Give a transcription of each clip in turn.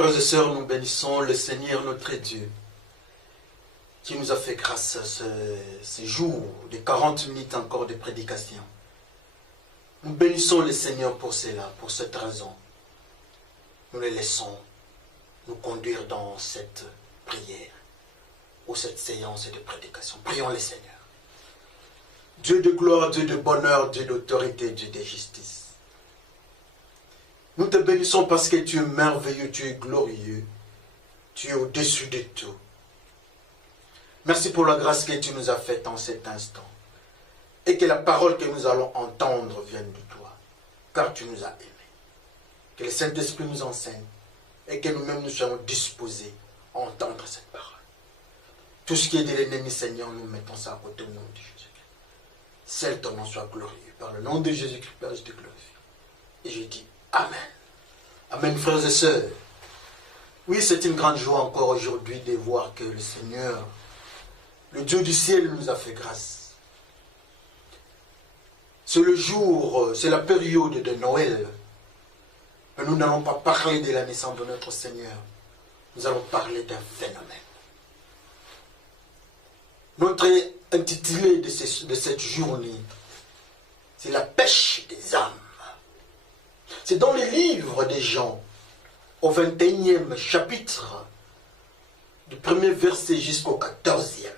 Frères et sœurs, nous bénissons le Seigneur notre Dieu qui nous a fait grâce à ce jour de 40 minutes encore de prédication. Nous bénissons le Seigneur pour cela, pour cette raison. Nous le laissons nous conduire dans cette prière ou cette séance de prédication. Prions le Seigneur. Dieu de gloire, Dieu de bonheur, Dieu d'autorité, Dieu de justice. Nous te bénissons parce que tu es merveilleux, tu es glorieux, tu es au-dessus de tout. Merci pour la grâce que tu nous as faite en cet instant. Et que la parole que nous allons entendre vienne de toi, car tu nous as aimés. Que le Saint-Esprit nous enseigne et que nous-mêmes nous soyons disposés à entendre cette parole. Tout ce qui est de l'ennemi, Seigneur, nous mettons ça à côté au nom de Jésus-Christ. Seul ton nom soit glorieux. Par le nom de Jésus-Christ, Père, je te glorifie. Et je dis Amen. Amen, frères et sœurs. Oui, c'est une grande joie encore aujourd'hui de voir que le Seigneur, le Dieu du ciel, nous a fait grâce. C'est le jour, c'est la période de Noël. Mais nous n'allons pas parler de la naissance de notre Seigneur. Nous allons parler d'un phénomène. Notre intitulé de cette journée, c'est la pêche des âmes. C'est dans les livres des Jean, au 21e chapitre, du premier verset jusqu'au 14e.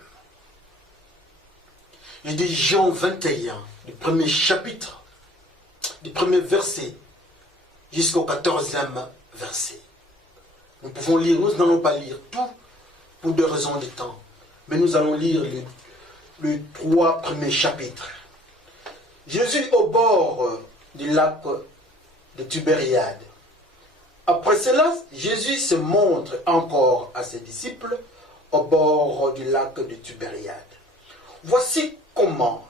Il dit Jean 21, du premier chapitre, du premier verset jusqu'au 14e verset. Nous pouvons lire, nous n'allons pas lire tout pour des raisons de temps, mais nous allons lire les 3 premiers chapitres. Jésus au bord du lac de Tibériade. Après cela, Jésus se montre encore à ses disciples au bord du lac de Tibériade. Voici comment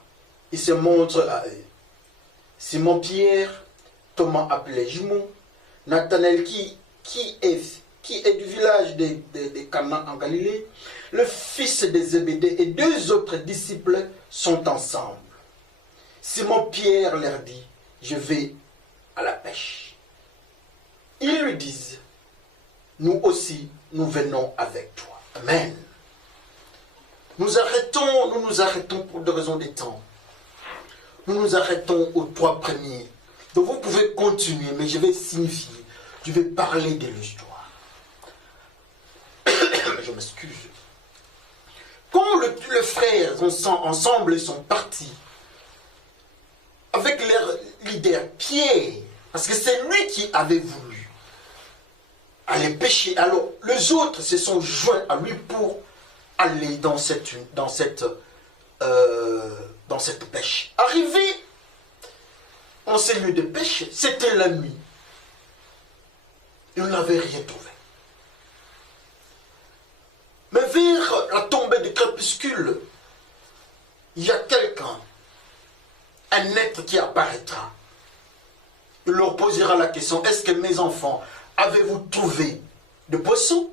il se montre à eux. Simon-Pierre, Thomas appelé Jumeau, Nathanaël qui est du village de Cana en Galilée, le fils de Zébédée et 2 autres disciples sont ensemble. Simon-Pierre leur dit, je vais à la pêche. Ils lui disent, nous aussi, nous venons avec toi. Amen. Nous nous arrêtons pour des raisons de temps. Nous nous arrêtons aux 3 premiers. Donc vous pouvez continuer, mais je vais signifier, je vais parler de l'histoire. Je m'excuse. Quand les frères ensemble sont partis, avec leur leader Pierre, parce que c'est lui qui avait voulu aller pêcher. Alors les autres se sont joints à lui pour aller dans cette pêche. Arrivé en ce lieu de pêche, c'était la nuit. Ils n'avaient rien trouvé. Mais vers la tombée du crépuscule, il y a quelqu'un, un être qui apparaîtra. Il leur posera la question, est-ce que mes enfants, avez-vous trouvé de poissons?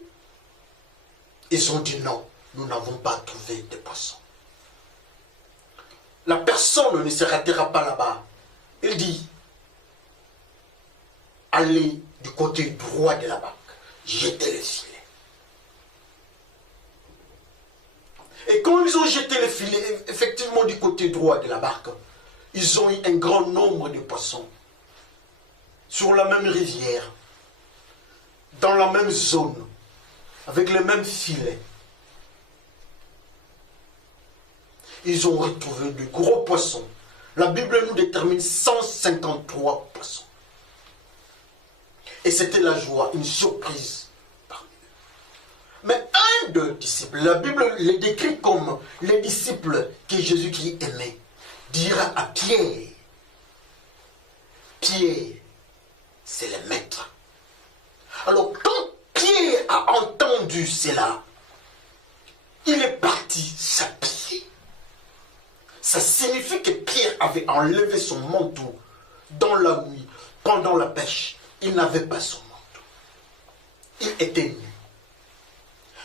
Ils ont dit non, nous n'avons pas trouvé de poissons. La personne ne se ratera pas là-bas. Il dit, allez du côté droit de la barque, jetez le filet. Et quand ils ont jeté le filet, effectivement du côté droit de la barque, ils ont eu un grand nombre de poissons sur la même rivière, dans la même zone, avec les mêmes filets. Ils ont retrouvé de gros poissons. La Bible nous détermine 153 poissons. Et c'était la joie, une surprise parmi eux. Mais un des disciples, la Bible les décrit comme les disciples que Jésus-Christ aimait, dira à Pierre, Pierre, c'est le maître. Alors quand Pierre a entendu cela, il est parti s'habiller. Ça signifie que Pierre avait enlevé son manteau dans la nuit, pendant la pêche. Il n'avait pas son manteau. Il était nu.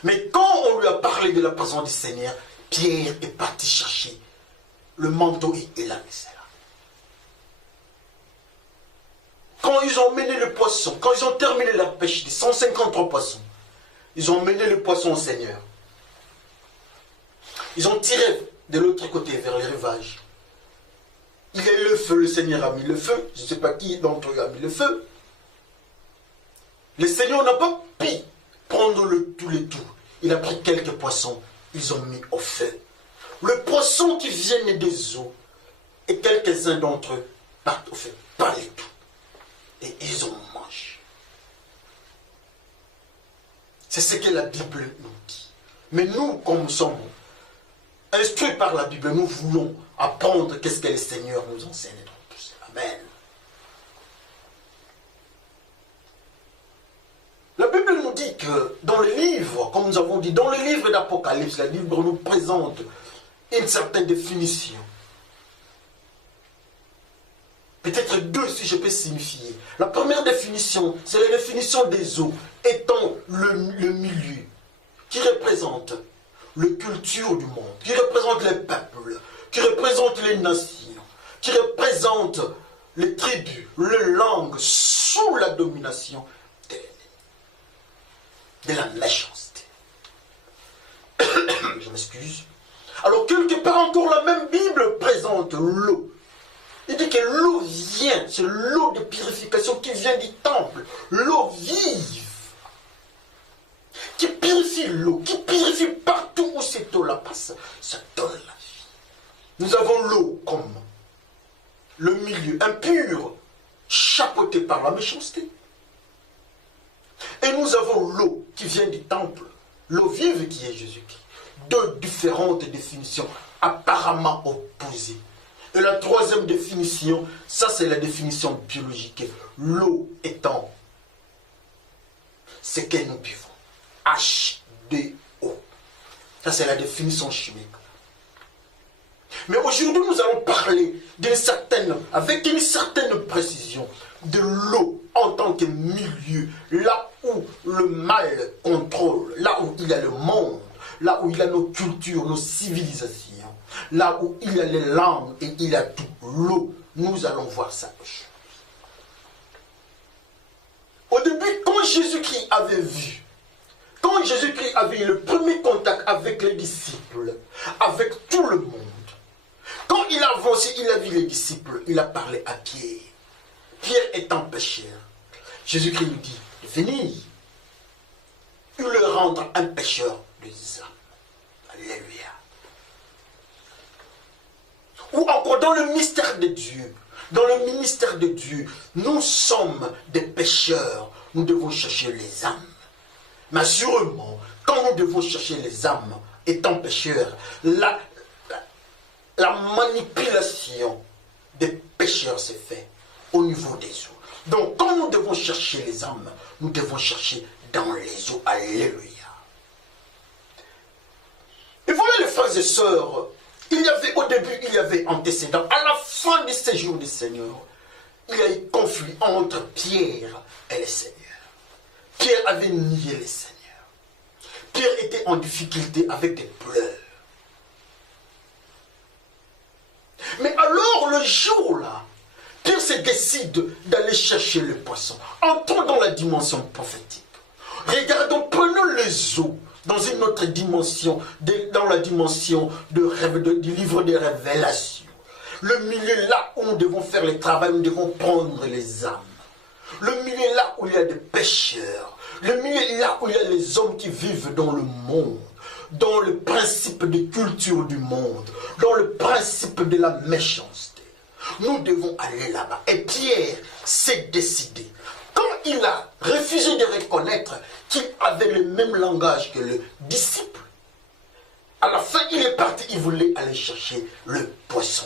Mais quand on lui a parlé de la présence du Seigneur, Pierre est parti chercher le manteau et il a mis cela. Quand ils ont mené le poisson, quand ils ont terminé leur pêche des 153 poissons, ils ont mené le poisson au Seigneur. Ils ont tiré de l'autre côté, vers les rivages. Il y a eu le feu, le Seigneur a mis le feu. Je ne sais pas qui d'entre eux a mis le feu. Le Seigneur n'a pas pu prendre tous les tours. Il a pris quelques poissons, ils ont mis au feu. Le poisson qui vient des eaux, et quelques-uns d'entre eux partent au feu, pas les tout. Et ils ont mangé. C'est ce que la Bible nous dit. Mais nous, comme nous sommes instruits par la Bible, nous voulons apprendre qu'est-ce que le Seigneur nous enseigne dans tout ça. Amen. La Bible nous dit que dans le livre, comme nous avons dit, dans le livre d'Apocalypse, la Bible nous présente une certaine définition. Peut-être deux, si je peux signifier. La première définition, c'est la définition des eaux, étant le milieu, qui représente la culture du monde, qui représente les peuples, qui représente les nations, qui représente les tribus, les langues, sous la domination de la méchanceté. Je m'excuse. Alors, quelque part encore, la même Bible présente l'eau. Il dit que l'eau vient, c'est l'eau de purification qui vient du temple. L'eau vive, qui purifie l'eau, qui purifie partout où cette eau-là passe. Ça donne la vie. Nous avons l'eau comme le milieu impur, chapeauté par la méchanceté. Et nous avons l'eau qui vient du temple, l'eau vive qui est Jésus-Christ. Deux différentes définitions apparemment opposées. Et la troisième définition, ça c'est la définition biologique. L'eau étant ce que nous buvons. H2O. Ça c'est la définition chimique. Mais aujourd'hui nous allons parler avec une certaine précision de l'eau en tant que milieu, là où le mal contrôle, là où il y a le monde, là où il y a nos cultures, nos civilisations, là où il y a les langues et il y a tout. L'eau, nous allons voir ça. Au début, quand Jésus-Christ avait vu, quand Jésus-Christ avait eu le premier contact avec les disciples, avec tout le monde, quand il a avancé, il a vu les disciples, il a parlé à Pierre. Pierre étant pécheur, Jésus-Christ nous dit, venez, il le rendre un pécheur de âmes. Alléluia. Ou encore dans le mystère de Dieu, dans le ministère de Dieu, nous sommes des pécheurs, nous devons chercher les âmes. Mais assurément, quand nous devons chercher les âmes, étant pécheurs, la manipulation des pécheurs s'est faite au niveau des eaux. Donc, quand nous devons chercher les âmes, nous devons chercher dans les eaux. Alléluia. Et voilà les frères et sœurs, au début, il y avait antécédent. À la fin du séjour du Seigneur, il y a eu conflit entre Pierre et le Seigneur. Pierre avait nié le Seigneur. Pierre était en difficulté avec des pleurs. Mais alors, le jour-là, Pierre se décide d'aller chercher le poisson. Entrons dans la dimension prophétique. Regardons, prenons les eaux dans une autre dimension, dans la dimension du livre des révélations. Le milieu là où nous devons faire le travail, nous devons prendre les âmes. Le milieu là où il y a des pécheurs. Le milieu là où il y a les hommes qui vivent dans le monde, dans le principe de culture du monde, dans le principe de la méchanceté. Nous devons aller là-bas. Et Pierre s'est décidé. Quand il a refusé de reconnaître qu'il avait le même langage que le disciple, à la fin il est parti, il voulait aller chercher le poisson.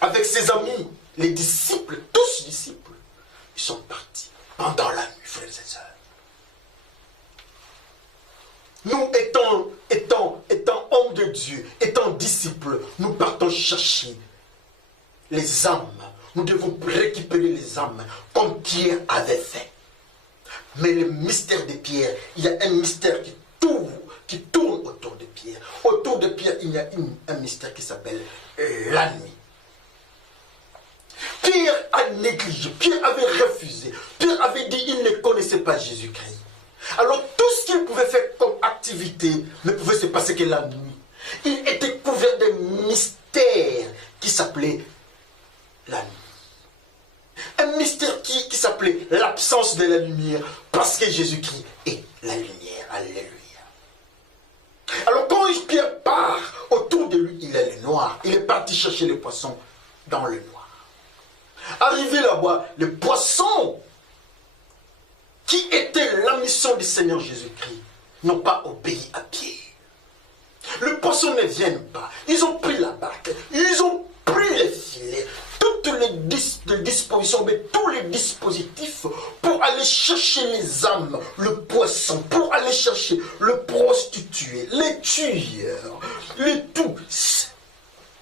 Avec ses amis, les disciples, tous disciples, ils sont partis pendant la nuit, frères et sœurs. Nous étant hommes de Dieu, étant disciples, nous partons chercher les âmes. Nous devons récupérer les âmes comme Pierre avait fait. Mais le mystère de Pierre, il y a un mystère qui tourne autour de Pierre. Autour de Pierre, il y a un mystère qui s'appelle la nuit. Pierre a négligé, Pierre avait refusé, Pierre avait dit qu'il ne connaissait pas Jésus-Christ. Alors tout ce qu'il pouvait faire comme activité ne pouvait se passer que la nuit. Il était couvert d'un mystère qui s'appelait la nuit. Un mystère qui s'appelait l'absence de la lumière, parce que Jésus-Christ est la lumière. Alléluia. Alors quand Pierre part, autour de lui, il est le noir. Il est parti chercher les poissons dans le noir. Arrivé là-bas, les poissons, qui était la mission du Seigneur Jésus-Christ, n'ont pas obéi à Pierre. Les poissons ne viennent pas. Ils ont pris la barque, ils ont pris les filets, toutes les dispositions, mais tous les dispositifs pour aller chercher les âmes, le poisson, pour aller chercher le prostitué, les tueurs, les tout.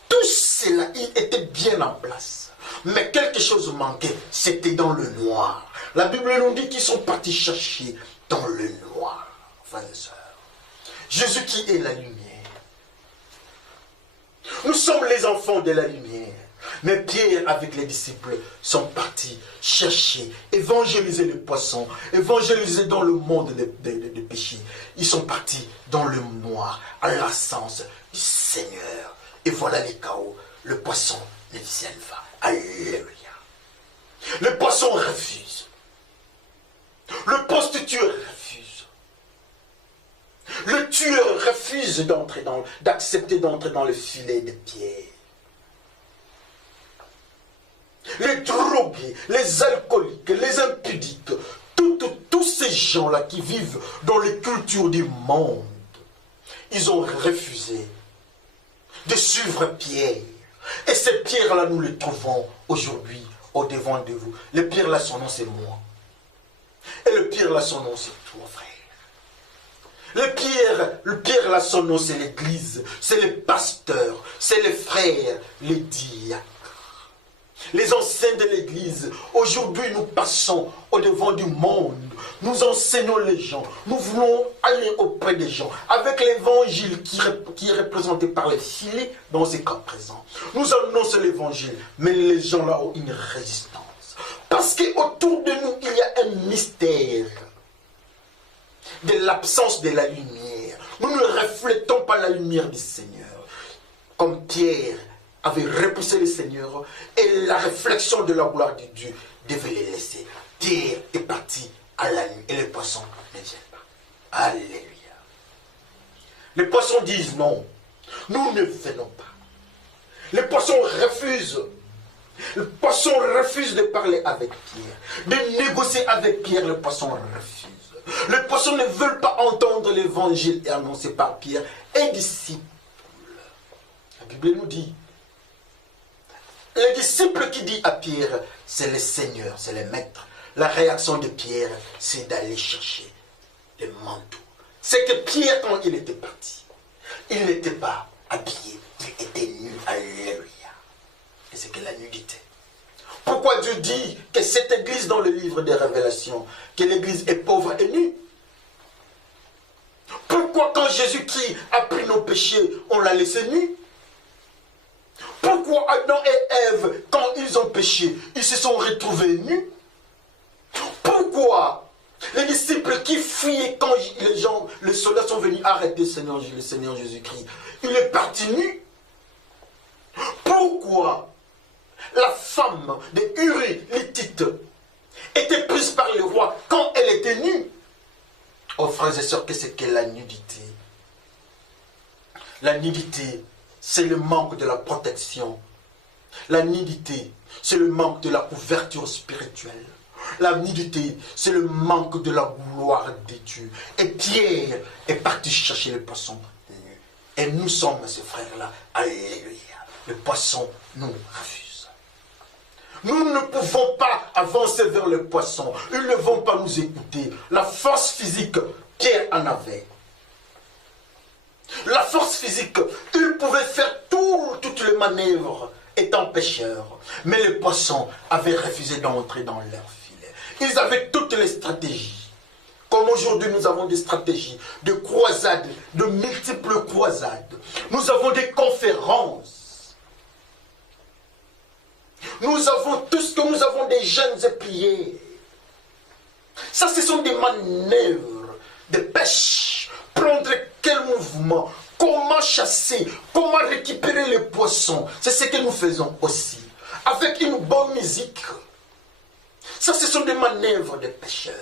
Tout cela, il était bien en place. Mais quelque chose manquait, c'était dans le noir. La Bible nous dit qu'ils sont partis chercher dans le noir, frères et sœurs. Jésus qui est la lumière. Nous sommes les enfants de la lumière. Mais Pierre avec les disciples sont partis chercher, évangéliser les poissons, évangéliser dans le monde des péchés. Ils sont partis dans le noir, à l'absence du Seigneur. Et voilà les chaos. Le poisson ne vient pas. Alléluia. Le poisson refuse. Le prostitué refuse. Le tueur refuse d'accepter d'entrer dans le filet de Pierre. Les drogués, les alcooliques, les impudiques, tous ces gens-là qui vivent dans les cultures du monde, ils ont refusé de suivre Pierre. Et ces pierres-là, nous les trouvons aujourd'hui au devant de vous. Le Pierre-là, son nom, c'est moi. Et le Pierre-là, son nom, c'est toi, frère. Le Pierre-là, son nom, c'est l'Église, c'est les pasteurs, c'est les frères, les diacres. Les anciens de l'Église, aujourd'hui nous passons au devant du monde, nous enseignons les gens, nous voulons aller auprès des gens, avec l'évangile qui est représenté par les filets dans ces cas présents. Nous annonçons l'évangile, mais les gens là ont une résistance. Parce qu'autour de nous, il y a un mystère de l'absence de la lumière. Nous ne reflétons pas la lumière du Seigneur. Comme Pierre avait repoussé le Seigneur et la réflexion de la gloire de Dieu devait les laisser. Pierre est parti à la nuit et les poissons ne viennent pas. Alléluia. Les poissons disent non, nous ne venons pas. Les poissons refusent. Les poissons refusent de parler avec Pierre, de négocier avec Pierre. Les poissons refusent. Les poissons ne veulent pas entendre l'évangile annoncé par Pierre et disciples. La Bible nous dit, le disciple qui dit à Pierre, c'est le Seigneur, c'est le Maître. La réaction de Pierre, c'est d'aller chercher le manteau. C'est que Pierre, quand il était parti, il n'était pas habillé, il était nu. Alléluia. Et c'est que la nudité. Pourquoi Dieu dit que cette église dans le livre des Révélations, que l'église est pauvre et nue? Pourquoi quand Jésus-Christ a pris nos péchés, on l'a laissé nu? Pourquoi Adam et Ève, quand ils ont péché, ils se sont retrouvés nus? Pourquoi les disciples qui fuyaient quand les soldats sont venus arrêter le Seigneur Jésus-Christ, il est parti nu? Pourquoi la femme de Uri, l'Hittite, était prise par le roi quand elle était nue? Oh frères et sœurs, qu'est-ce que la nudité? La nudité, c'est le manque de la protection. La nudité, c'est le manque de la couverture spirituelle. La nudité, c'est le manque de la gloire de Dieu. Et Pierre est parti chercher les poissons nus. Et nous sommes ces frères-là. Alléluia. Les poissons nous refusent. Nous ne pouvons pas avancer vers les poissons. Ils ne vont pas nous écouter. La force physique, Pierre en avait. La force physique, ils pouvaient faire toutes les manœuvres étant pêcheurs. Mais les poissons avaient refusé d'entrer dans leur filet. Ils avaient toutes les stratégies. Comme aujourd'hui nous avons des stratégies de croisades, de multiples croisades. Nous avons des conférences. Nous avons tous que nous avons des jeûnes et prières. Ça, ce sont des manœuvres de pêche. Prendre quel mouvement, comment chasser, comment récupérer les poissons. C'est ce que nous faisons aussi. Avec une bonne musique. Ça, ce sont des manœuvres de pêcheurs.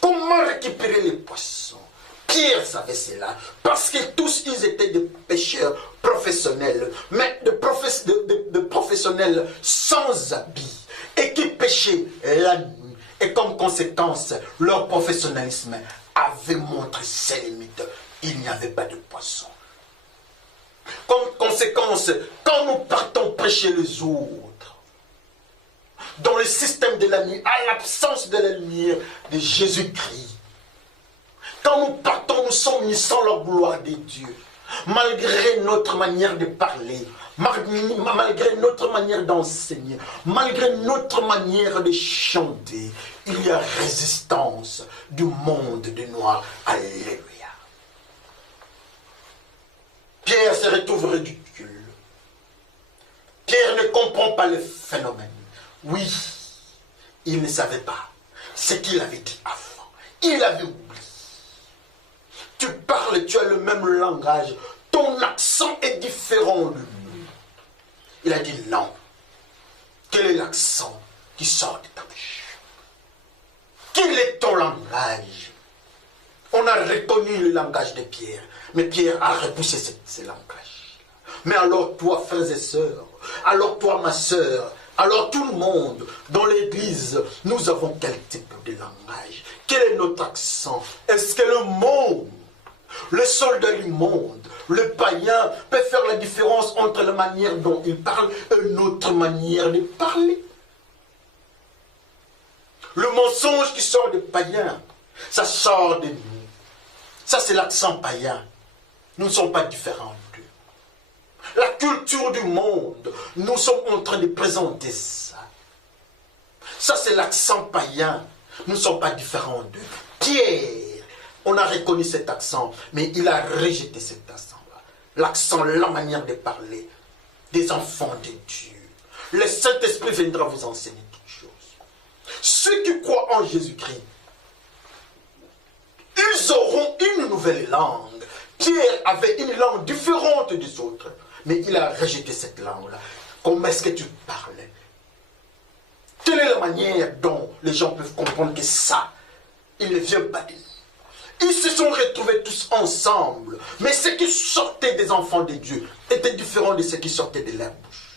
Comment récupérer les poissons? Pierre savait cela, parce que tous ils étaient des pêcheurs professionnels, mais de professionnels sans habits, et qui pêchaient la nuit. Et comme conséquence, leur professionnalisme avait montré ses limites. Il n'y avait pas de poissons. Comme conséquence, quand nous partons prêcher les autres, dans le système de la nuit, à l'absence de la lumière de Jésus-Christ, quand nous partons, nous sommes mis sans la gloire de Dieu. Malgré notre manière de parler, malgré notre manière d'enseigner, malgré notre manière de chanter, il y a résistance du monde des noirs. Alléluia. Pierre se retrouve ridicule. Pierre ne comprend pas le phénomène. Oui, il ne savait pas ce qu'il avait dit avant. Il avait oublié. Tu parles, tu as le même langage. Ton accent est différent de nous. Il a dit non. Quel est l'accent qui sort de ta bouche? Quel est ton langage? On a reconnu le langage de Pierre. Mais Pierre a repoussé ce langage. Mais alors toi, frères et sœurs, alors toi, ma sœur, alors tout le monde, dans l'église, nous avons quel type de langage? Quel est notre accent? Est-ce que le monde, le soldat du monde, le païen peut faire la différence entre la manière dont il parle et notre manière de parler? Le mensonge qui sort des païens, ça sort de nous. Ça, c'est l'accent païen. Nous ne sommes pas différents d'eux. La culture du monde, nous sommes en train de présenter ça. Ça, c'est l'accent païen. Nous ne sommes pas différents d'eux. Pierre, on a reconnu cet accent, mais il a rejeté cet accent-là. L'accent, la manière de parler des enfants de Dieu. Le Saint-Esprit viendra vous enseigner toutes choses. Ceux qui croient en Jésus-Christ, ils auront une nouvelle langue. Pierre avait une langue différente des autres, mais il a rejeté cette langue-là. Comment est-ce que tu parlais? Quelle est la manière dont les gens peuvent comprendre que ça, il ne vient pas de nous? Ils se sont retrouvés tous ensemble, mais ce qui sortait des enfants de Dieu était différent de ce qui sortait de leur bouche.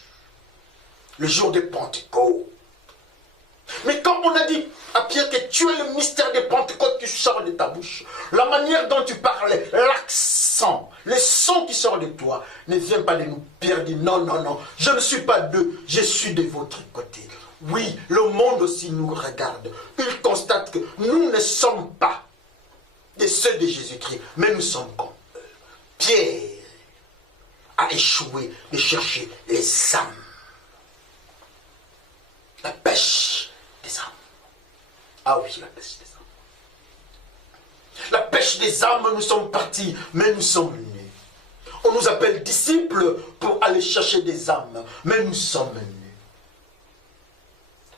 Le jour de Pentecôte. Mais quand on a dit à Pierre que tu es le mystère de Pentecôte qui sort de ta bouche, la manière dont tu parlais, l'accent, le son qui sort de toi, ne vient pas de nous. Pierre dit non, non, non, je ne suis pas d'eux, je suis de votre côté. Oui, le monde aussi nous regarde. Il constate que nous ne sommes pas de ceux de Jésus-Christ, mais nous sommes comme eux. Pierre a échoué de chercher les âmes. La pêche des âmes. Ah oui, la pêche des âmes. La pêche des âmes, nous sommes partis, mais nous sommes venus. On nous appelle disciples pour aller chercher des âmes, mais nous sommes venus.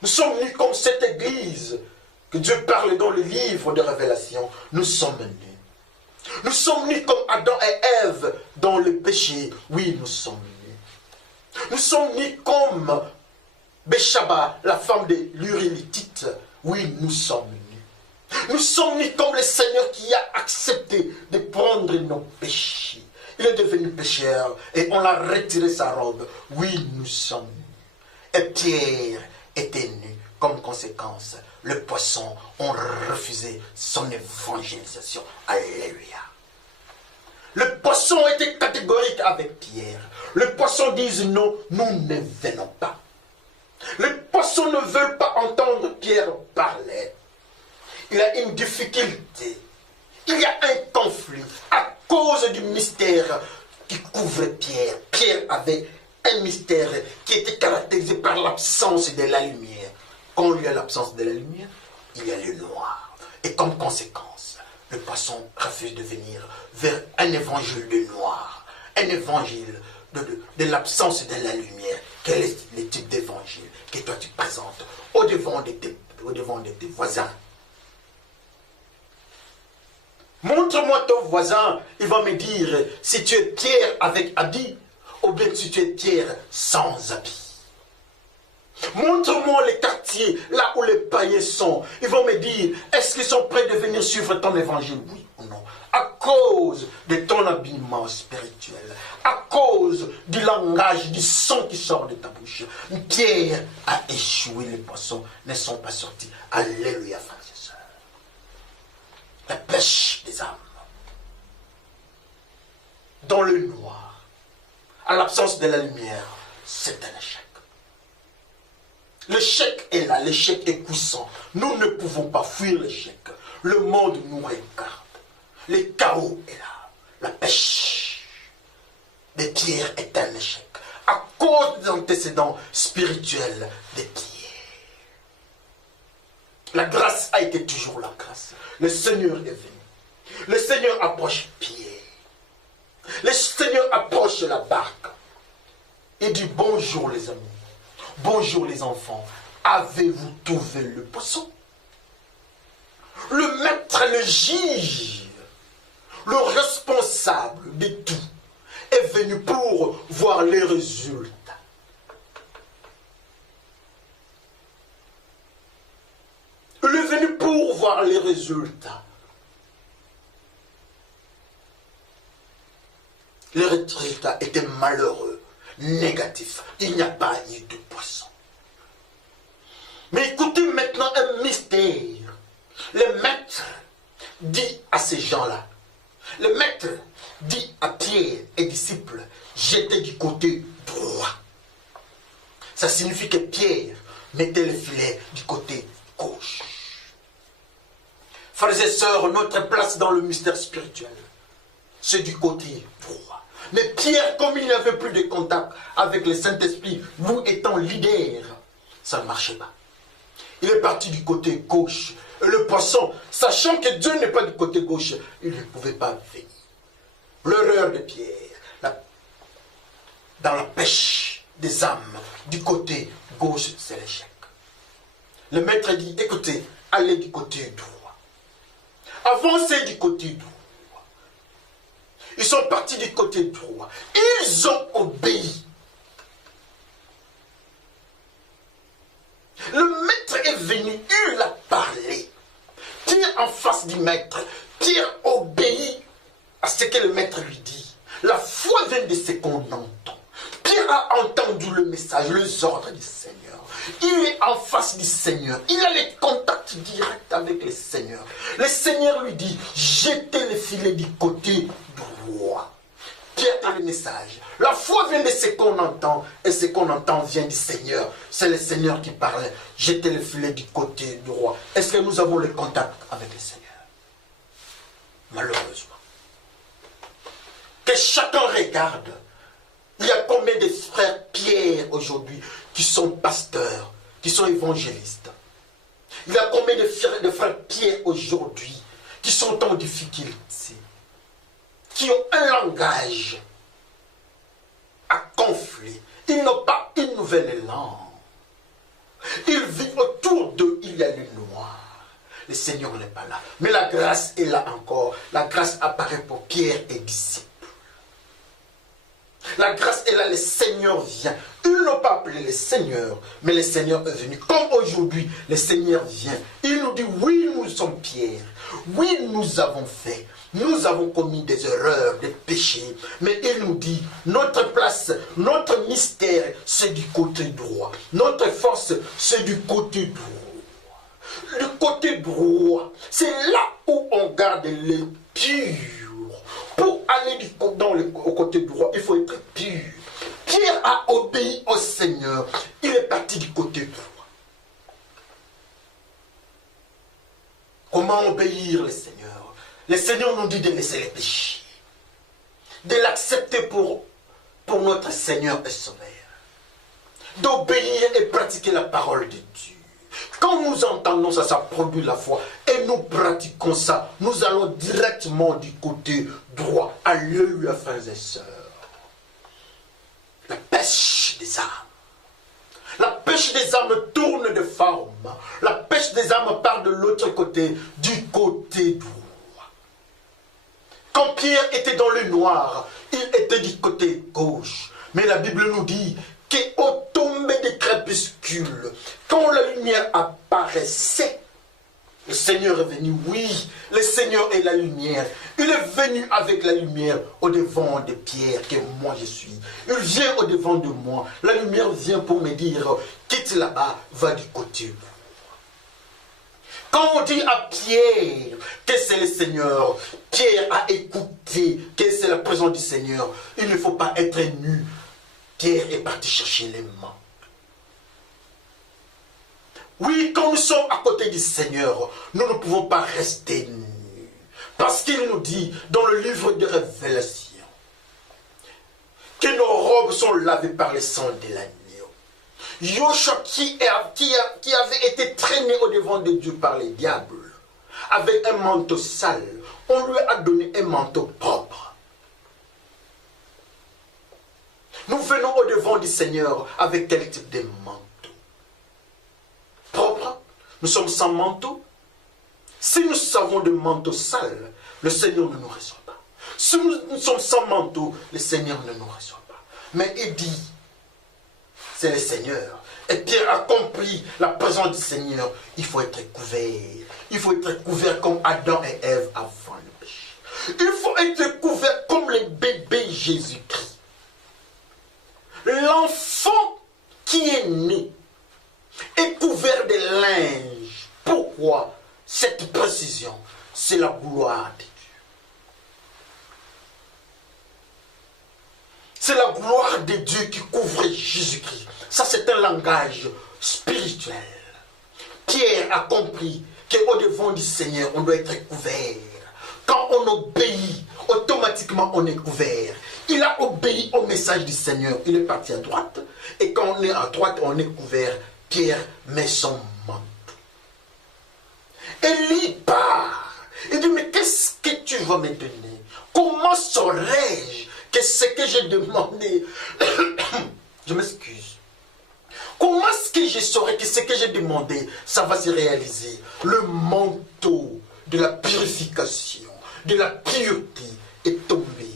Nous sommes venus comme cette église que Dieu parle dans le livre de Révélation. Nous sommes venus. Nous sommes venus comme Adam et Ève dans le péché. Oui, nous sommes venus. Nous sommes venus comme Béchaba, la femme de l'Urilitite. Oui, nous sommes venus. Nous sommes venus comme le Seigneur qui a accepté de prendre nos péchés. Il est devenu pécheur et on a retiré sa robe. Oui, nous sommes venus. Et Pierre était nu. Comme conséquence, les poissons ont refusé son évangélisation. Alléluia. Les poissons étaient catégoriques avec Pierre. Les poissons disent non, nous ne venons pas. Les poissons ne veulent pas entendre Pierre parler. Il y a une difficulté. Il y a un conflit à cause du mystère qui couvre Pierre. Pierre avait un mystère qui était caractérisé par l'absence de la lumière. Quand il y a l'absence de la lumière, il y a le noir. Et comme conséquence, le poisson refuse de venir vers un évangile de noir, un évangile de l'absence de la lumière. Quel est le type d'évangile que toi tu présentes au devant de tes voisins? Montre-moi ton voisin, il va me dire si tu es Pierre avec habit ou bien si tu es Pierre sans habit. Montre-moi les quartiers, là où les païens sont. Ils vont me dire, est-ce qu'ils sont prêts de venir suivre ton évangile? Oui ou non? À cause de ton habillement spirituel, à cause du langage, du son qui sort de ta bouche. Pierre a échoué, les poissons ne sont pas sortis. Alléluia, frères et sœurs. La pêche des âmes. Dans le noir, à l'absence de la lumière, c'est un échec. L'échec est là, l'échec est puissant. Nous ne pouvons pas fuir l'échec. Le monde nous regarde. Le chaos est là. La pêche des pierres est un échec. À cause des antécédents spirituels des pierres. La grâce a été toujours la grâce. Le Seigneur est venu. Le Seigneur approche Pierre. Le Seigneur approche la barque. Et dit bonjour les amis. Bonjour les enfants, avez-vous trouvé le poisson? Le maître, le juge, le responsable de tout, est venu pour voir les résultats. Il est venu pour voir les résultats. Les résultats étaient malheureux. Négatif. Il n'y a pas eu de poisson. Mais écoutez maintenant un mystère. Le maître dit à ces gens-là, le maître dit à Pierre et disciples, j'étais du côté droit. Ça signifie que Pierre mettait le filet du côté gauche. Frères et sœurs, notre place dans le mystère spirituel, c'est du côté droit. Mais Pierre, comme il n'y avait plus de contact avec le Saint-Esprit, vous étant leader, ça ne marchait pas. Il est parti du côté gauche. Et le poisson, sachant que Dieu n'est pas du côté gauche, il ne pouvait pas venir. L'erreur de Pierre, dans la pêche des âmes, du côté gauche, c'est l'échec. Le maître dit, écoutez, allez du côté droit. Avancez du côté droit. Ils sont partis du côté droit. Ils ont obéi. Le maître est venu, il a parlé. Pierre en face du maître. Pierre obéit à ce que le maître lui dit. La foi vient de ce qu'on entend. Pierre a entendu le message, les ordres du Seigneur. Il est en face du Seigneur. Il a les contacts directs avec le Seigneur. Le Seigneur lui dit, jetez le filet du côté droit. Pierre a le message. La foi vient de ce qu'on entend, et ce qu'on entend vient du Seigneur. C'est le Seigneur qui parle. Jetez le filet du côté droit. Est-ce que nous avons le contact avec le Seigneur? Malheureusement. Que chacun regarde. Il y a combien de frères Pierre aujourd'hui qui sont pasteurs, qui sont évangélistes? Il y a combien de frères Pierre aujourd'hui qui sont en difficulté, qui ont un langage à conflit? Ils n'ont pas une nouvelle langue. Ils vivent autour d'eux, il y a le noir. Le Seigneur n'est pas là. Mais la grâce est là encore. La grâce apparaît pour Pierre et disciples. La grâce est là, le Seigneur vient. Ils n'ont pas appelé le Seigneur, mais le Seigneur est venu. Comme aujourd'hui, le Seigneur vient. Il nous dit, oui, nous sommes Pierre. Oui, nous avons fait. Nous avons commis des erreurs, des péchés. Mais il nous dit, notre place, notre mystère, c'est du côté droit. Notre force, c'est du côté droit. Le côté droit, c'est là où on garde les purs. Pour aller au côté droit, il faut être pur. Pierre a obéi au Seigneur. Il est parti du côté droit. Comment obéir le Seigneur? Le Seigneur nous dit de laisser les péchés. De l'accepter pour notre Seigneur et Sauveur. D'obéir et pratiquer la parole de Dieu. Quand nous entendons ça, ça produit la foi. Et nous pratiquons ça. Nous allons directement du côté droit. Alléluia, frères et sœurs. La pêche des âmes. des âmes part de l'autre côté, du côté droit. Quand Pierre était dans le noir, il était du côté gauche. Mais la Bible nous dit qu'au tomber des crépuscules, quand la lumière apparaissait, le Seigneur est venu, oui, le Seigneur est la lumière. Il est venu avec la lumière au devant de Pierre, que moi je suis. Il vient au devant de moi. La lumière vient pour me dire, quitte là-bas, va du côté. Quand on dit à Pierre que c'est le Seigneur, Pierre a écouté que c'est la présence du Seigneur. Il ne faut pas être nu. Pierre est parti chercher les mains. Oui, quand nous sommes à côté du Seigneur, nous ne pouvons pas rester nus. Parce qu'il nous dit dans le livre de Révélation que nos robes sont lavées par le sang de l'agneau. Joshua qui avait été traîné au devant de Dieu par les diables, avec un manteau sale, on lui a donné un manteau propre. Nous venons au devant du Seigneur avec quel type de manteau? Propre? Nous sommes sans manteau? Si nous savons de manteau sale, le Seigneur ne nous reçoit pas. Si nous sommes sans manteau, le Seigneur ne nous reçoit pas. Mais il dit, c'est le Seigneur. Et Pierre a compris la présence du Seigneur. Il faut être couvert. Il faut être couvert comme Adam et Ève avant le péché. Il faut être couvert comme le bébé Jésus-Christ. L'enfant qui est né est couvert de linge. Pourquoi cette précision? C'est la gloire de Dieu. C'est la gloire de Dieu qui couvre Jésus-Christ. Ça, c'est un langage spirituel. Pierre a compris qu'au devant du Seigneur, on doit être couvert. Quand on obéit, automatiquement on est couvert. Il a obéi au message du Seigneur. Il est parti à droite. Et quand on est à droite, on est couvert. Pierre met son manteau. Et lui part. Il dit, mais qu'est-ce que tu vas me donner? Comment saurais-je que ce que j'ai demandé? Je m'excuse. Comment est-ce que je saurais que ce que j'ai demandé, ça va se réaliser? Le manteau de la purification, de la pureté est tombé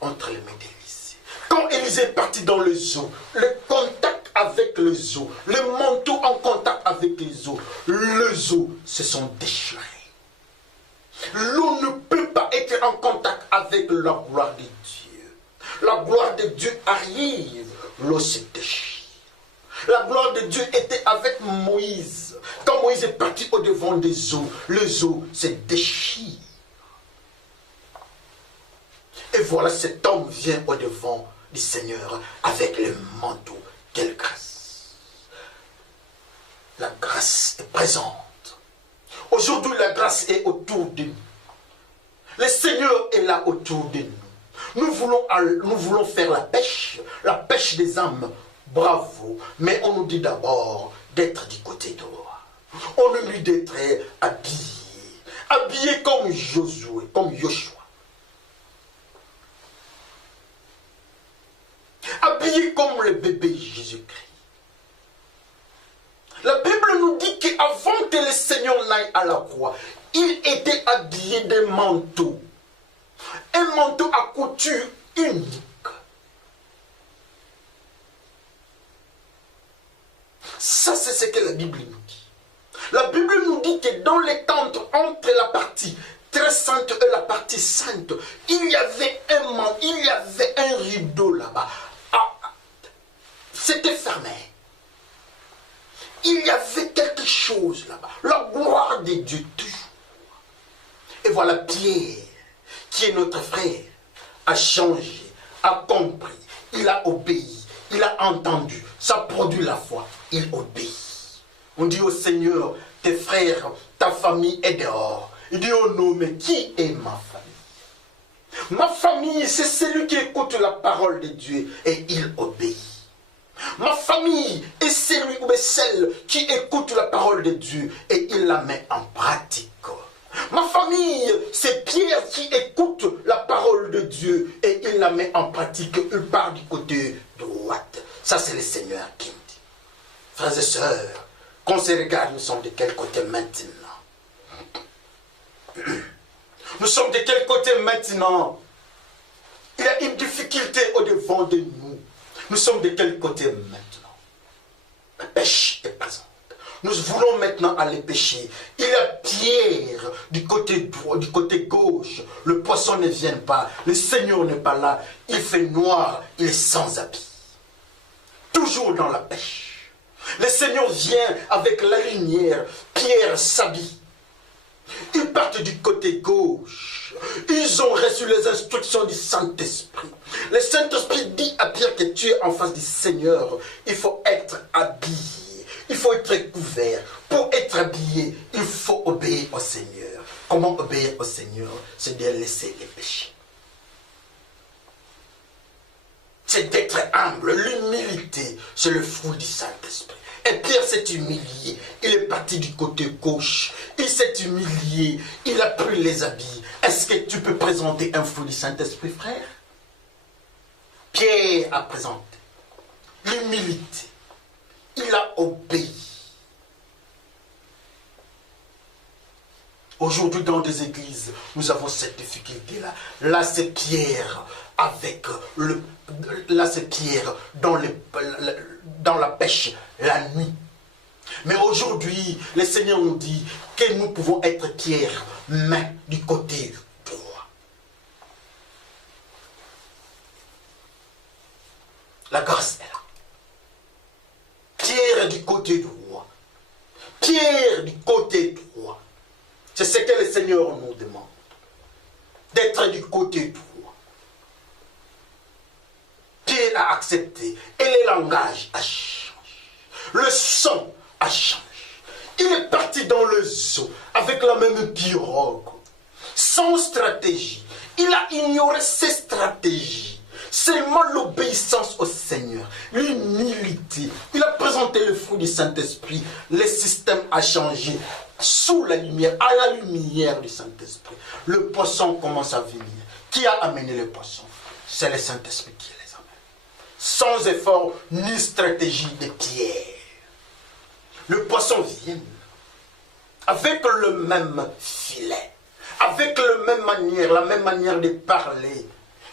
entre les mains d'Élisée. Quand Élisée est parti dans les eaux, le contact avec les eaux, le manteau en contact avec les eaux se sont déchirés. L'eau ne peut pas être en contact avec la gloire de Dieu. La gloire de Dieu arrive, l'eau se déchire. La gloire de Dieu était avec Moïse. Quand Moïse est parti au devant des eaux, les eaux se déchirent. Et voilà, cet homme vient au devant du Seigneur avec le manteau. Quelle grâce! La grâce est présente. Aujourd'hui, la grâce est autour de nous. Le Seigneur est là autour de nous. Nous voulons faire la pêche des âmes. Bravo. Mais on nous dit d'abord d'être du côté droit. On nous dit d'être habillé. Habillé comme Josué, comme Joshua. Habillé comme le bébé Jésus-Christ. La Bible nous dit qu'avant que le Seigneur n'aille à la croix, il était habillé d'un manteau. Un manteau à couture unique. Ça, c'est ce que la Bible nous dit. La Bible nous dit que dans les tentes, entre la partie très sainte et la partie sainte, il y avait un rideau là-bas. C'était fermé. Il y avait quelque chose là-bas. La gloire de Dieu toujours. Et voilà Pierre, qui est notre frère, a changé, a compris, il a obéi, il a entendu, ça produit la foi, il obéit. On dit au Seigneur, tes frères, ta famille est dehors. Il dit au nom, mais qui est ma famille? Ma famille, c'est celui qui écoute la parole de Dieu et il obéit. Ma famille est celui ou celle qui écoute la parole de Dieu et il la met en pratique. Ma famille, c'est Pierre qui écoute la parole de Dieu et il la met en pratique. Il part du côté droit. Ça, c'est le Seigneur qui me dit. Frères et sœurs, Qu'on se regarde, nous sommes de quel côté maintenant? Nous sommes de quel côté maintenant? Il y a une difficulté au-devant de nous. Nous sommes de quel côté maintenant? La pêche est présente. Nous voulons maintenant aller pêcher. Il y a Pierre du côté droit, du côté gauche. Le poisson ne vient pas. Le Seigneur n'est pas là. Il fait noir. Il est sans habit. Toujours dans la pêche. Le Seigneur vient avec la lumière. Pierre s'habille. Ils partent du côté gauche. Ils ont reçu les instructions du Saint-Esprit. Le Saint-Esprit dit à Pierre que tu es en face du Seigneur. Il faut être habillé. Il faut être couvert. Pour être habillé, il faut obéir au Seigneur. Comment obéir au Seigneur? C'est de laisser les péchés. C'est d'être humble. L'humilité, c'est le fruit du Saint-Esprit. Et Pierre s'est humilié. Il est parti du côté gauche. Il s'est humilié. Il a pris les habits. Est-ce que tu peux présenter un fruit du Saint-Esprit, frère? Pierre a présenté l'humilité. Il a obéi. Aujourd'hui, dans des églises, nous avons cette difficulté-là. Là, c'est Pierre avec le... Là, c'est Pierre dans la pêche, la nuit. Mais aujourd'hui, le Seigneur nous dit que nous pouvons être Pierre, mais du côté droit. La grâce est là. Pierre du côté droit. Pierre du côté droit. C'est ce que le Seigneur nous demande. D'être du côté droit. Pierre a accepté. Et le langage a changé. Le son a changé. Il est parti dans le zoo avec la même pirogue. Sans stratégie. Il a ignoré ses stratégies. Seulement l'obéissance au Seigneur, l'humilité. Il a présenté le fruit du Saint-Esprit. Le système a changé. Sous la lumière, à la lumière du Saint-Esprit, le poisson commence à venir. Qui a amené le poisson? C'est le Saint-Esprit qui les amène. Sans effort ni stratégie de Pierre. Le poisson vient avec le même filet, avec la même manière de parler.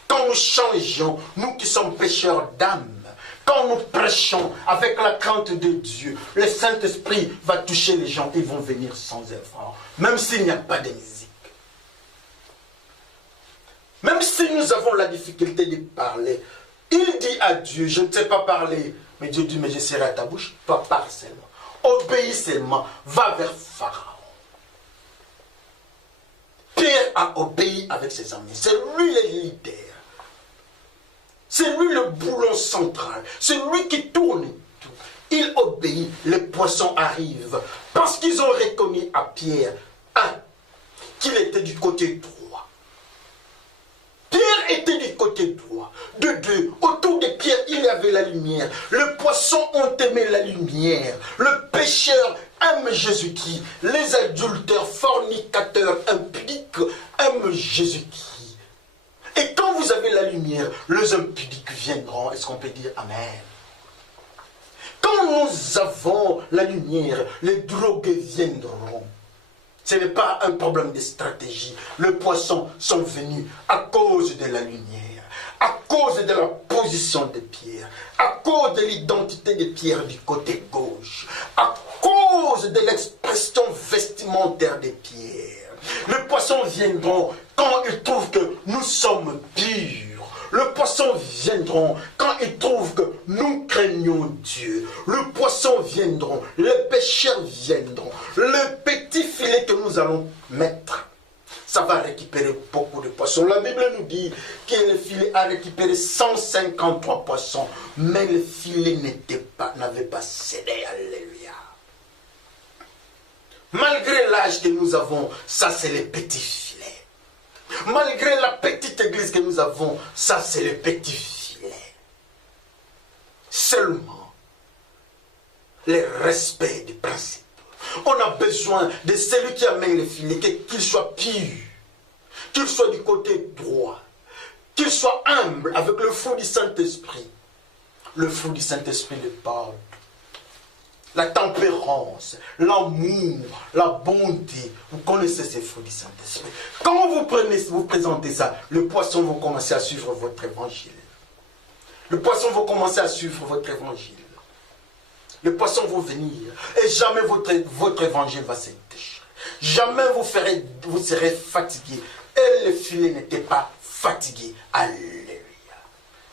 Quand nous changeons, nous qui sommes pécheurs d'âme, quand nous prêchons avec la crainte de Dieu, le Saint-Esprit va toucher les gens, ils vont venir sans effort, même s'il n'y a pas de musique. Même si nous avons la difficulté de parler, il dit à Dieu, je ne sais pas parler, mais Dieu dit, mais je serai à ta bouche, toi parle seulement, obéis seulement, va vers Pharaon. Pierre a obéi avec ses amis, c'est lui le leader. C'est lui le boulon central. C'est lui qui tourne tout. Il obéit. Les poissons arrivent. Parce qu'ils ont reconnu à Pierre, qu'il était du côté droit. Pierre était du côté droit. De deux, autour de Pierre, il y avait la lumière. Les poissons ont aimé la lumière. Le pécheur aime Jésus-Christ. Les adultères, fornicateurs, impudiques aiment Jésus-Christ. Et quand vous avez la lumière, les impudiques viendront. Est-ce qu'on peut dire Amen? Quand nous avons la lumière, les drogués viendront. Ce n'est pas un problème de stratégie. Les poissons sont venus à cause de la lumière, à cause de la position de Pierre, à cause de l'identité de Pierre du côté gauche, à cause de l'expression vestimentaire de Pierre. Les poissons viendront quand ils trouvent que nous sommes purs. Les poissons viendront quand ils trouvent que nous craignons Dieu. Les poissons viendront, les pêcheurs viendront. Le petit filet que nous allons mettre, ça va récupérer beaucoup de poissons. La Bible nous dit que le filet a récupéré 153 poissons, mais le filet n'avait pas cédé. Alléluia. Malgré l'âge que nous avons, ça c'est le petit filet. Malgré la petite église que nous avons, ça c'est le petit filet. Seulement, le respect du principe. On a besoin de celui qui amène le filet, qu'il soit pur, qu'il soit du côté droit, qu'il soit humble avec le fruit du Saint-Esprit. Le fruit du Saint-Esprit le parle. la tempérance, l'amour, la bonté. Vous connaissez ces fruits du Saint-Esprit. Quand vous présentez ça, le poisson va commencer à suivre votre évangile. Le poisson va commencer à suivre votre évangile. Le poisson va venir et jamais votre évangile va se déchirer. Jamais vous serez fatigué. Et le filet n'était pas fatigué. Alléluia.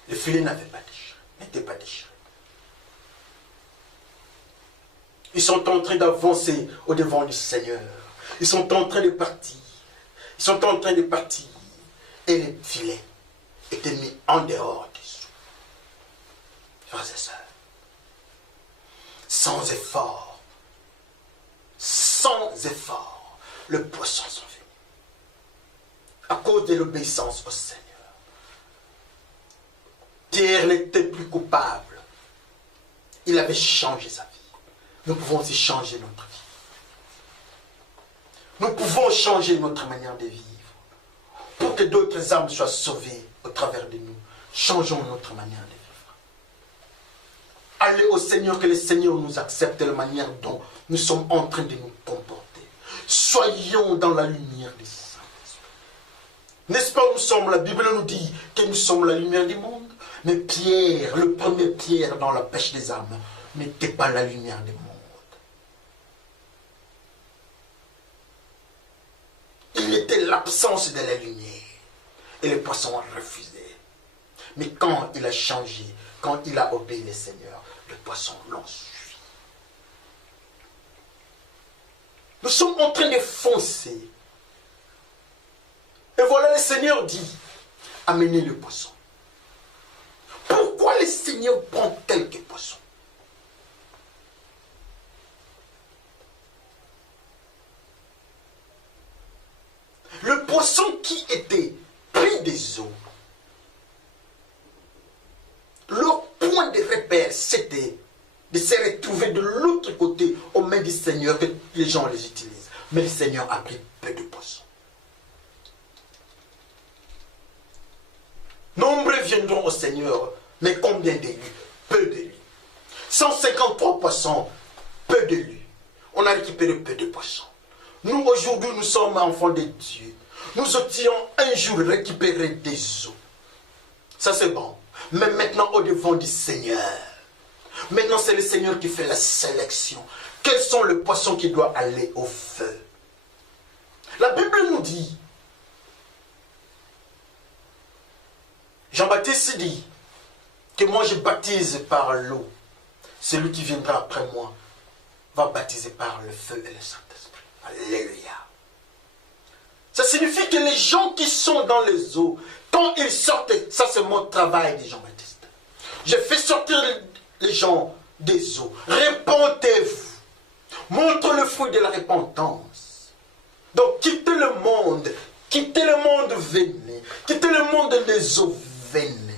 Le filet n'était pas déchiré. Ils sont en train d'avancer au devant du Seigneur. Ils sont en train de partir. Ils sont en train de partir. Et les filets étaient mis en dehors des eaux. Frères et sœurs, sans effort, le poisson sont venus. À cause de l'obéissance au Seigneur. Pierre n'était plus coupable. Il avait changé sa vie. Nous pouvons aussi changer notre vie. Nous pouvons changer notre manière de vivre. Pour que d'autres âmes soient sauvées au travers de nous. Changeons notre manière de vivre. Allez au Seigneur, que le Seigneur nous accepte de la manière dont nous sommes en train de nous comporter. Soyons dans la lumière du Saint-Esprit. N'est-ce pas, la Bible nous dit que nous sommes la lumière du monde. Mais Pierre, le premier Pierre dans la pêche des âmes, n'était pas la lumière du monde. Il était l'absence de la lumière. Et les poissons ont refusé. Mais quand il a changé, quand il a obéi le Seigneur, les poissons l'ont suivi. Nous sommes en train de foncer. Et voilà, le Seigneur dit, amenez le poisson. Pourquoi le Seigneur prend quelques poissons? Le poisson qui était pris des eaux, leur point de repère, c'était de se retrouver de l'autre côté aux mains du Seigneur, que les gens les utilisent. Mais le Seigneur a pris peu de poissons. Nombreux viendront au Seigneur, mais combien d'élus? Peu d'élus. 153 poissons, peu d'élus. On a récupéré peu de poissons. Nous, aujourd'hui, nous sommes enfants de Dieu. Nous étions un jour récupérer des eaux. Ça, c'est bon. Mais maintenant, au devant du Seigneur. Maintenant, c'est le Seigneur qui fait la sélection. Quels sont les poissons qui doivent aller au feu? La Bible nous dit, Jean-Baptiste dit que moi je baptise par l'eau. Celui qui viendra après moi va baptiser par le feu et le Saint-Esprit. Alléluia. Ça signifie que les gens qui sont dans les eaux, quand ils sortent, ça c'est mon travail, dit Jean-Baptiste. Je fais sortir les gens des eaux. Répentez-vous. Montre le fruit de la repentance. Donc quittez le monde. Quittez le monde, venez. Quittez le monde des eaux, venez.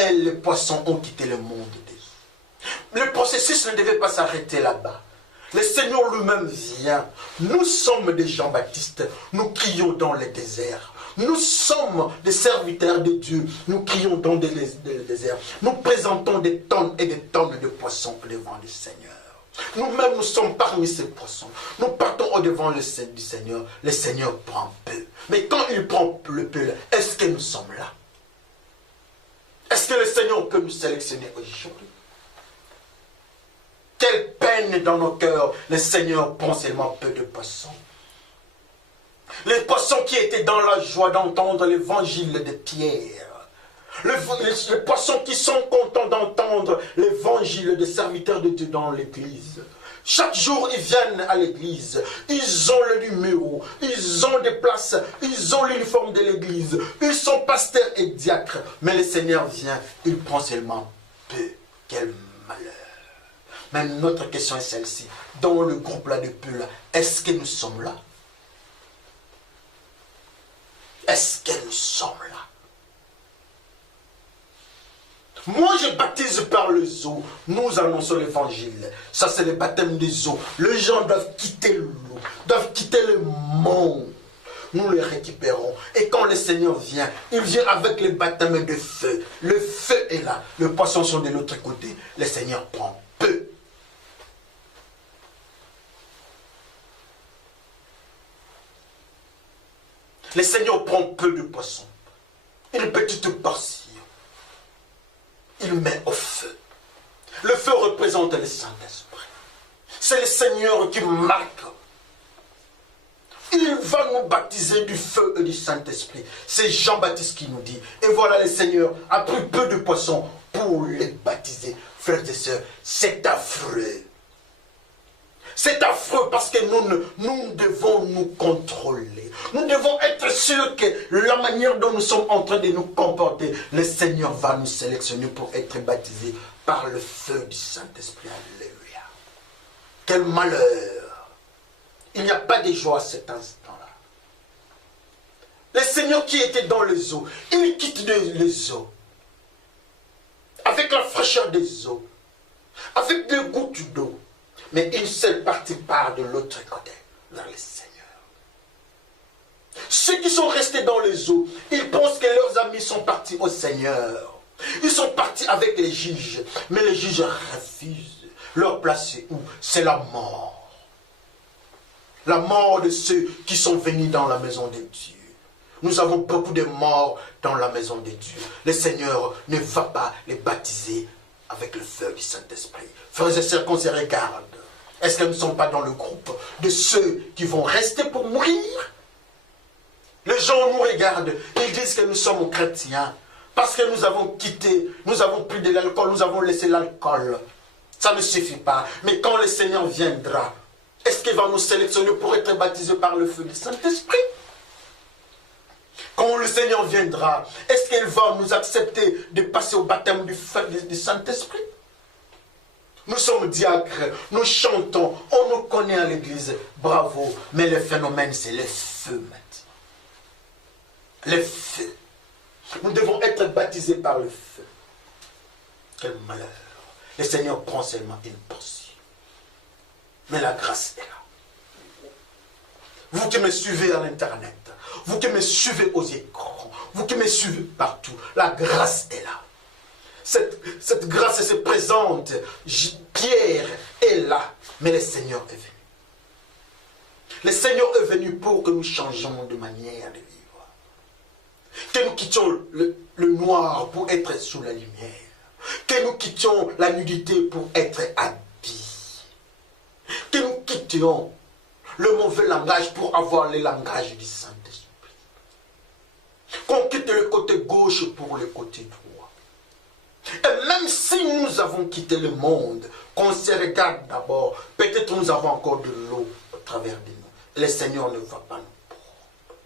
Et les poissons ont quitté le monde des eaux. Le processus ne devait pas s'arrêter là-bas. Le Seigneur lui-même vient. Nous sommes des Jean-Baptiste. Nous crions dans le désert. Nous sommes des serviteurs de Dieu. Nous crions dans le désert. Nous présentons des tonnes et des tonnes de poissons devant le Seigneur. Nous-mêmes, nous sommes parmi ces poissons. Nous partons au devant du Seigneur. Le Seigneur prend peu. Mais quand il prend le peu, est-ce que nous sommes là? Est-ce que le Seigneur peut nous sélectionner aujourd'hui? Quelle peine dans nos cœurs, le Seigneur prend seulement peu de poissons. Les poissons qui étaient dans la joie d'entendre l'évangile de Pierre. Les poissons qui sont contents d'entendre l'évangile des serviteurs de Dieu dans l'église. Chaque jour, ils viennent à l'église. Ils ont le numéro. Ils ont des places. Ils ont l'uniforme de l'église. Ils sont pasteurs et diacres. Mais le Seigneur vient. Il prend seulement peu. Quel malheur. Mais notre question est celle-ci. Dans le groupe là de peu là, est-ce que nous sommes là? Est-ce que nous sommes là? Moi, je baptise par les eaux. Nous annonçons l'évangile. Ça, c'est le baptême des eaux. Les gens doivent quitter l'eau, doivent quitter le monde. Nous les récupérons. Et quand le Seigneur vient, il vient avec le baptême de feu. Le feu est là. Les poissons sont de l'autre côté. Le Seigneur prend peu. Le Seigneur prend peu de poissons, une petite portion, il met au feu. Le feu représente le Saint-Esprit. C'est le Seigneur qui marque. Il va nous baptiser du feu et du Saint-Esprit. C'est Jean-Baptiste qui nous dit. Et voilà, le Seigneur a pris peu de poissons pour les baptiser. Frères et sœurs, c'est affreux. C'est affreux parce que nous devons nous contrôler. Nous devons être sûrs que la manière dont nous sommes en train de nous comporter, le Seigneur va nous sélectionner pour être baptisés par le feu du Saint-Esprit. Alléluia. Quel malheur. Il n'y a pas de joie à cet instant-là. Le Seigneur qui était dans les eaux, il quitte les eaux. Avec la fraîcheur des eaux. Avec des gouttes d'eau. Mais une seule partie part de l'autre côté, vers le Seigneur. Ceux qui sont restés dans les eaux, ils pensent que leurs amis sont partis au Seigneur. Ils sont partis avec les juges. Mais les juges refusent. Leur place c'est où? C'est la mort. La mort de ceux qui sont venus dans la maison de Dieu. Nous avons beaucoup de morts dans la maison de Dieu. Le Seigneur ne va pas les baptiser avec le feu du Saint-Esprit. Frères et sœurs, qu'on se regarde. Est-ce que nous ne sommes pas dans le groupe de ceux qui vont rester pour mourir? Les gens nous regardent, ils disent que nous sommes chrétiens. Parce que nous avons quitté, nous avons pris de l'alcool, nous avons laissé l'alcool. Ça ne suffit pas. Mais quand le Seigneur viendra, est-ce qu'il va nous sélectionner pour être baptisés par le feu du Saint-Esprit? Quand le Seigneur viendra, est-ce qu'il va nous accepter de passer au baptême du feu du Saint-Esprit? Nous sommes diacres, nous chantons, on nous connaît à l'église, bravo. Mais le phénomène, c'est le feu maintenant. Le feu. Nous devons être baptisés par le feu. Quel malheur. Le Seigneur prend seulement une portion. Mais la grâce est là. Vous qui me suivez à l'internet, vous qui me suivez aux écrans, vous qui me suivez partout, la grâce est là. Cette grâce se présente. Pierre est là, mais le Seigneur est venu. Le Seigneur est venu pour que nous changions de manière de vivre. Que nous quittions le noir pour être sous la lumière. Que nous quittions la nudité pour être habillés. Que nous quittions le mauvais langage pour avoir le langage du Saint-Esprit. Qu'on quitte le côté gauche pour le côté droit. Et même si nous avons quitté le monde, qu'on se regarde d'abord, peut-être nous avons encore de l'eau au travers de nous. Le Seigneur ne va pas nous prendre.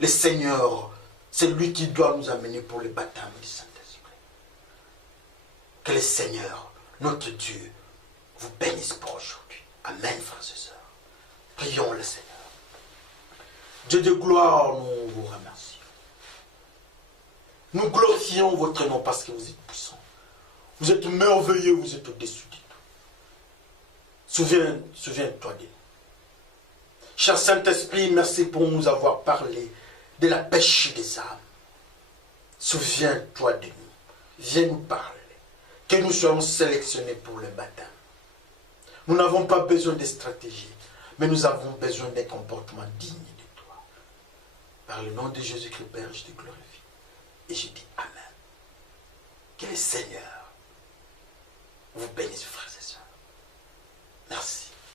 Le Seigneur, c'est lui qui doit nous amener pour le baptême du Saint-Esprit. Que le Seigneur, notre Dieu, vous bénisse pour aujourd'hui. Amen, frères et sœurs. Prions le Seigneur. Dieu de gloire, nous vous remercions. Nous glorifions votre nom parce que vous êtes puissant. Vous êtes merveilleux, vous êtes au-dessus de tout. Souviens-toi de nous. Cher Saint-Esprit, merci pour nous avoir parlé de la pêche des âmes. Souviens-toi de nous. Viens nous parler. Que nous soyons sélectionnés pour le baptême. Nous n'avons pas besoin de stratégie, mais nous avons besoin d'un comportement digne de toi. Par le nom de Jésus-Christ, Père, je te glorifie. Et je dis Amen. Que le Seigneur vous bénisse, frères et sœurs. Merci.